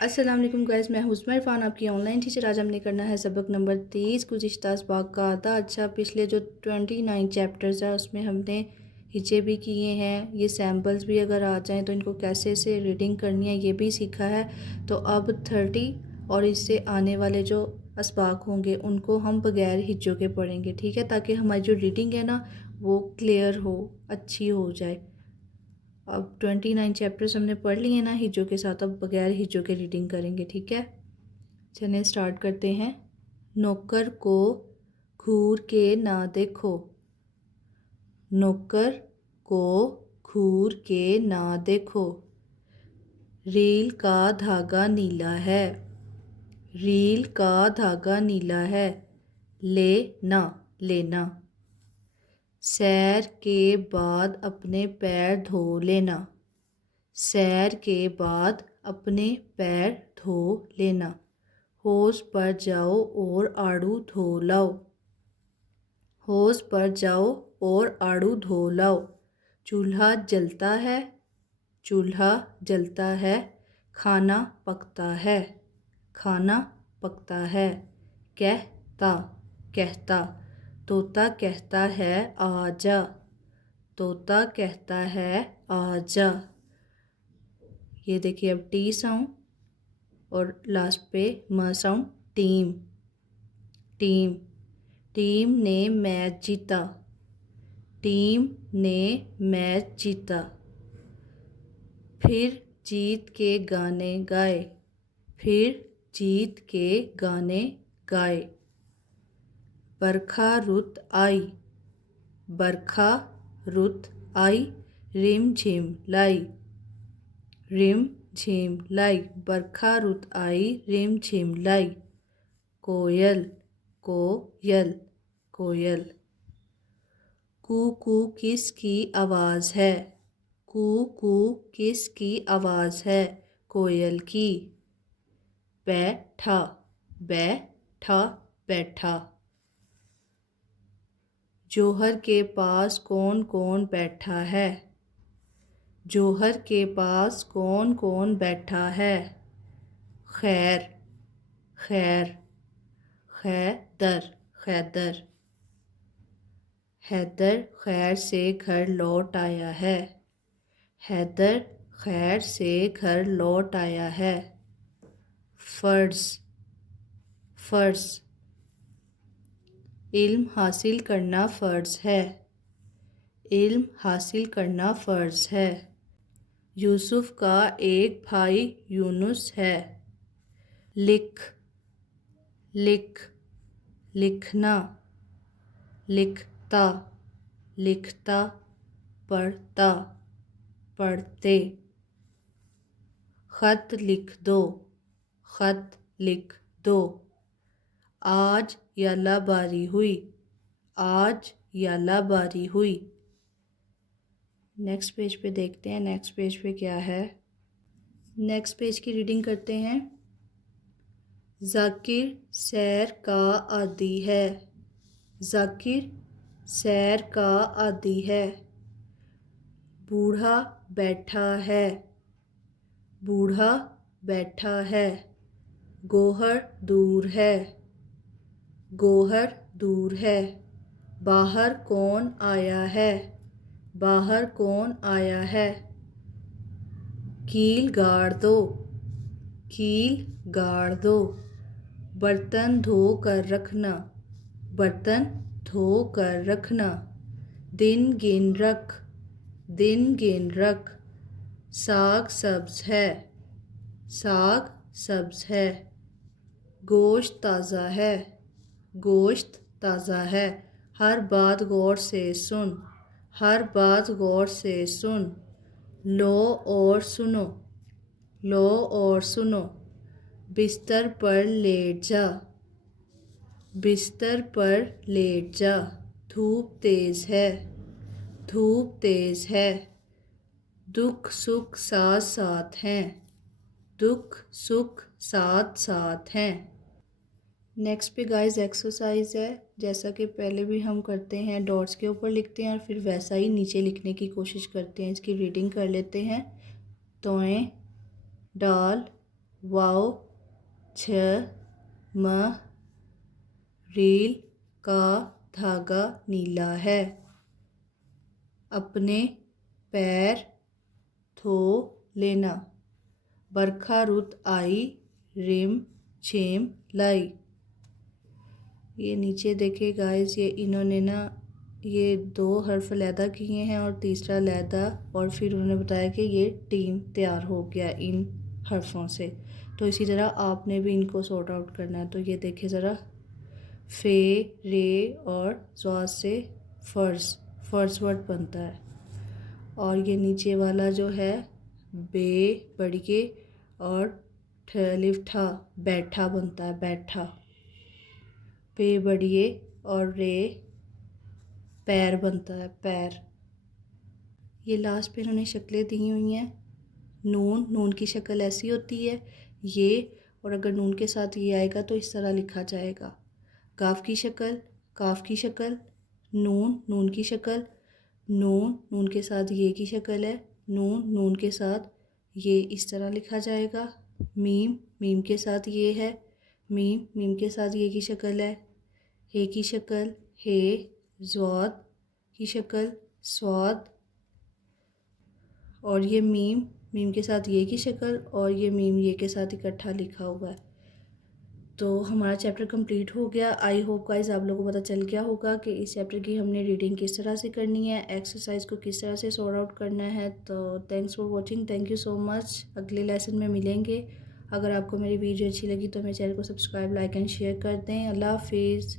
अस्सलाम वालेकुम गाइस, मैं हुस्मा इरफान आपकी ऑनलाइन टीचर। आज हमने करना है सबक नंबर 23 गुज़िश्ता असबाक का आधा। अच्छा, पिछले जो 29 चैप्टर्स है उसमें हमने हिज्जे भी किए हैं। ये सैम्पल्स भी अगर आ जाएं तो इनको कैसे से रीडिंग करनी है ये भी सीखा है। तो अब 30 और इससे आने वाले जो असबाक होंगे उनको हम बग़ैर हिज्जों के पढ़ेंगे, ठीक है, ताकि हमारी जो रीडिंग है ना वो क्लियर हो, अच्छी हो जाए। अब 29 चैप्टर्स हमने पढ़ लिए ना हिज्जों के साथ, अब बगैर हिज्जों के रीडिंग करेंगे, ठीक है। चलिए स्टार्ट करते हैं। नौकर को घूर के ना देखो। नौकर को घूर के ना देखो। रील का धागा नीला है। रील का धागा नीला है। लेना, लेना। सैर के बाद अपने पैर धो लेना। सैर के बाद अपने पैर धो लेना। हौज़ पर जाओ और आड़ू धो लाओ। हौज़ पर जाओ और आड़ू धो लाओ। चूल्हा जलता है। चूल्हा जलता है। खाना पकता है। खाना पकता है। कहता, कहता। तोता कहता है आजा। तोता कहता है आजा। ये देखिए, अब टी साउंड और लास्ट पे म साउंड। Team, team. टीम ने मैच जीता। टीम ने मैच जीता। फिर जीत के गाने गाए। फिर जीत के गाने गाए। बरखा रुत आई। बरखा रुत आई। रिम झिम लाई। रिम झिम लाई। बरखा रुत आई, रिम झिम लाई। कोयल, कोयल, कोयल। कू कू किसकी आवाज़ है। कू कू किसकी आवाज़ है। कोयल की। बैठा, बैठा, बैठा। जौहर के पास कौन कौन बैठा है। जौहर के पास कौन कौन बैठा है। खैर, खैर। खैदर, खैदर। हैदर खैर से घर लौट आया है। हैदर खैर से घर लौट आया है। फ़र्ज़, फ़र्ज़। इल्म हासिल करना फ़र्ज़ है। इल्म हासिल करना फ़र्ज़ है। यूसुफ़ का एक भाई यूनुस है। लिख, लिख। लिखना, लिखता, लिखता। पढ़ता, पढ़ते। ख़त लिख दो। ख़त लिख दो। आज यालाबारी हुई। आज यालाबारी हुई। नेक्स्ट पेज पे देखते हैं, नेक्स्ट पेज पे क्या है। नेक्स्ट पेज की रीडिंग करते हैं। ज़ाकिर सैर का आदी है। ज़ाकिर सैर का आदी है। बूढ़ा बैठा है। बूढ़ा बैठा है। गोहर दूर है। गोहर दूर है। बाहर कौन आया है। बाहर कौन आया है। कील गाड़ दो। कील गाड़ दो। बर्तन धो कर रखना। बर्तन धो कर रखना। दिन गिन रख। दिन गिन रख। साग सब्ज़ है। साग सब्ज़ है। गोश्त ताज़ा है। गोश्त ताज़ा है। हर बात गौर से सुन। हर बात गौर से सुन। लो और सुनो। लो और सुनो। बिस्तर पर लेट जा। बिस्तर पर लेट जा। धूप तेज़ है। धूप तेज़ है। दुख सुख साथ साथ हैं। दुख सुख साथ साथ हैं। नेक्स्ट पे गाइस एक्सरसाइज है, जैसा कि पहले भी हम करते हैं, डॉट्स के ऊपर लिखते हैं और फिर वैसा ही नीचे लिखने की कोशिश करते हैं। इसकी रीडिंग कर लेते हैं। तोएं, डाल, वाव छ म रील का धागा नीला है। अपने पैर धो लेना, बरखा रुत आई रिम झिम लाई। ये नीचे देखिए गाइस, ये इन्होंने ना ये 2 हर्फ अलहदा किए हैं और तीसरा अलहदा, और फिर उन्होंने बताया कि ये टीम तैयार हो गया इन हर्फों से। तो इसी तरह आपने भी इनको सॉर्ट आउट करना है। तो ये देखिए ज़रा, फे रे और ज़्वाद से फर्स वर्ड बनता है। और ये नीचे वाला जो है बे बड़ी के और ठ लिफ ठा बैठा बनता है, बैठा। पे बड़िए और रे पैर बनता है, पैर। ये लास्ट पे इन्होंने शक्लें दी हुई हैं। नून की शक्ल ऐसी होती है ये, और अगर नून के साथ ये आएगा तो इस तरह लिखा जाएगा। काफ की शक्ल, काफ की शक्ल, नून की शक्ल, नून के साथ ये की शक्ल है, नून के साथ ये इस तरह लिखा जाएगा। मीम के साथ ये है, मीम के साथ ये की शक्ल है। हे की शक्ल, हे। ज़्वाद की शक्ल, स्वाद। और ये मीम के साथ ये की शक्ल, और ये मीम ये के साथ इकट्ठा लिखा हुआ है। तो हमारा चैप्टर कंप्लीट हो गया। आई होप गाइस आप लोगों को पता चल गया होगा कि इस चैप्टर की हमने रीडिंग किस तरह से करनी है, एक्सरसाइज को किस तरह से सॉर्ट आउट करना है। तो thanks for watching, thank you so much. अगले लेसन में मिलेंगे। अगर आपको मेरी वीडियो अच्छी लगी तो मेरे चैनल को सब्सक्राइब, लाइक एंड शेयर कर दें। अल्लाह हाफिज़।